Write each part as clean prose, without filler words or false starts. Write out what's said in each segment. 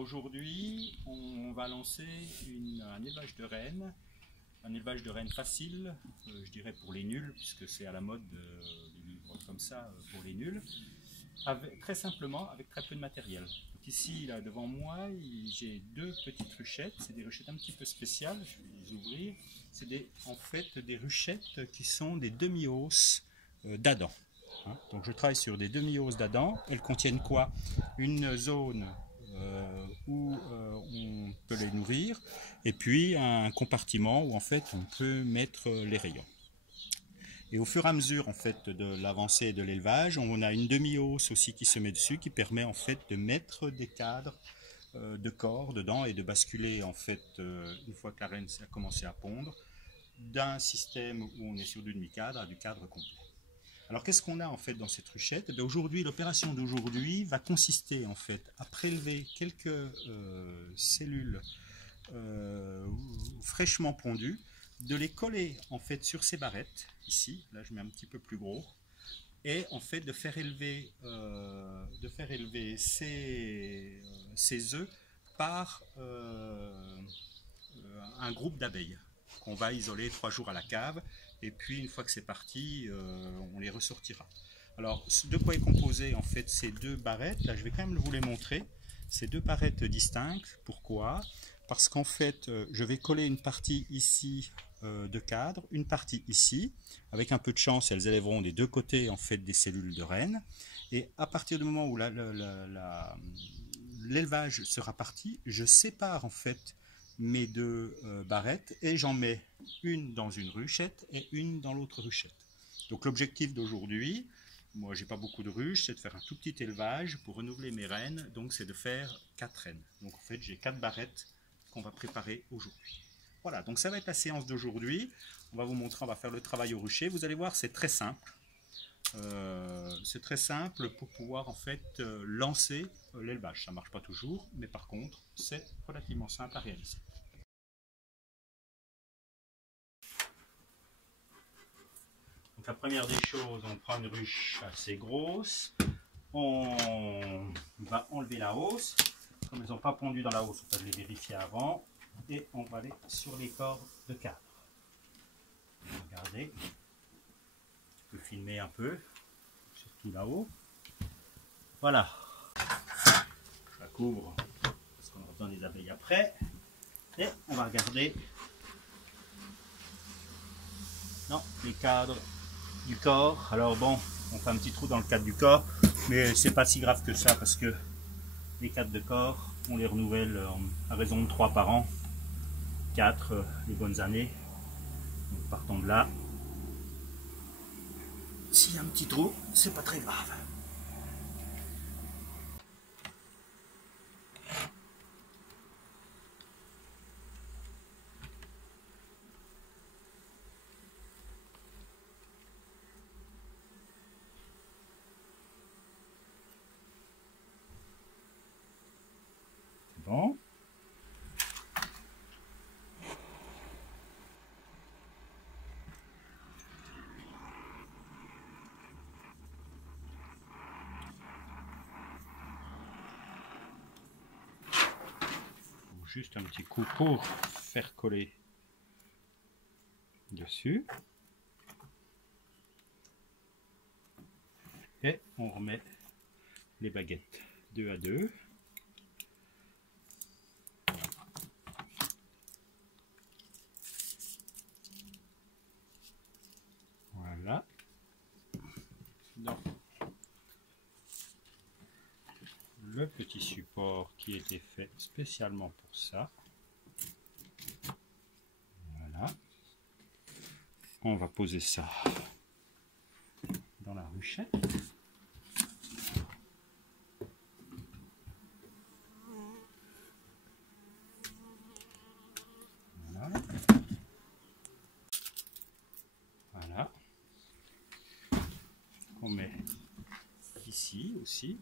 Aujourd'hui, on va lancer un élevage de rennes. Un élevage de rennes facile, je dirais pour les nuls, puisque c'est à la mode de vivre comme ça pour les nuls. Très simplement, avec très peu de matériel. Donc ici, là, devant moi, j'ai deux petites ruchettes. C'est des ruchettes un petit peu spéciales, je vais les ouvrir. C'est en fait des ruchettes qui sont des demi-hausses d'Adam. Donc je travaille sur des demi-hausses d'Adam. Elles contiennent quoi? Une zone où on peut les nourrir, et puis un compartiment où en fait on peut mettre les rayons. Et au fur et à mesure en fait de l'avancée de l'élevage, on a une demi-hausse aussi qui se met dessus, qui permet en fait de mettre des cadres de corps dedans et de basculer en fait une fois que la reine a commencé à pondre, d'un système où on est sur du demi-cadre à du cadre complet. Alors qu'est-ce qu'on a en fait dans cette ruchette? Aujourd'hui, l'opération d'aujourd'hui va consister en fait à prélever quelques cellules fraîchement pondues, de les coller en fait sur ces barrettes ici. Là, je mets un petit peu plus gros, et en fait de faire élever ces œufs par un groupe d'abeilles qu'on va isoler 3 jours à la cave, et puis une fois que c'est parti, on les ressortira. Alors, de quoi est composé en fait ces deux barrettes? Là, je vais quand même vous les montrer. Ces deux barrettes distinctes. Pourquoi? Parce qu'en fait, je vais coller une partie ici de cadre, une partie ici. Avec un peu de chance, elles élèveront des deux côtés en fait des cellules de reine. Et à partir du moment où l'élevage sera parti, je sépare en fait mes deux barrettes et j'en mets une dans une ruchette et une dans l'autre ruchette. Donc l'objectif d'aujourd'hui, moi j'ai pas beaucoup de ruches, c'est de faire un tout petit élevage pour renouveler mes rennes, donc c'est de faire 4 rennes. Donc en fait j'ai 4 barrettes qu'on va préparer aujourd'hui. Voilà, donc ça va être la séance d'aujourd'hui. On va vous montrer, on va faire le travail au rucher. Vous allez voir, c'est très simple. C'est très simple pour pouvoir en fait lancer l'élevage. Ça ne marche pas toujours, mais par contre c'est relativement simple à réaliser. Donc la première des choses, on prend une ruche assez grosse, on va enlever la hausse. Comme elles n'ont pas pondu dans la hausse, on peut les vérifier avant, et on va aller sur les cordes de cadre. Regardez, je peux filmer un peu, surtout là-haut. Voilà, je la couvre parce qu'on entend les abeilles après, et on va regarder les cadres du corps. Alors bon, on fait un petit trou dans le cadre du corps, mais c'est pas si grave que ça parce que les cadres de corps, on les renouvelle à raison de 3 par an, 4 les bonnes années. Donc partons de là. S'il y a un petit trou, c'est pas très grave. Bon. Juste un petit coup pour faire coller dessus. Et on remet les baguettes 2 à 2. Voilà. Donc, le petit support qui était fait spécialement pour ça. Voilà. On va poser ça dans la ruchette. Voilà. Voilà. On met ici aussi.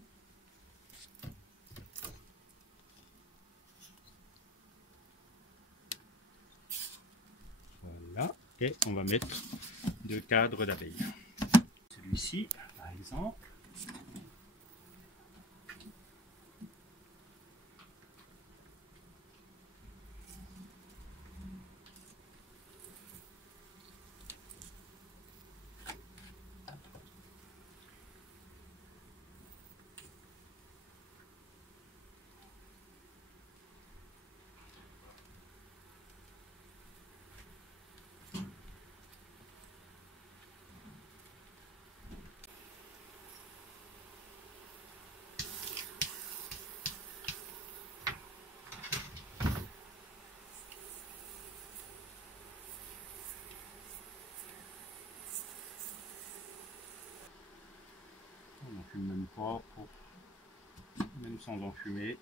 Voilà. Et on va mettre 2 cadres d'abeilles. Celui-ci, par exemple. propre, même sans enfumer.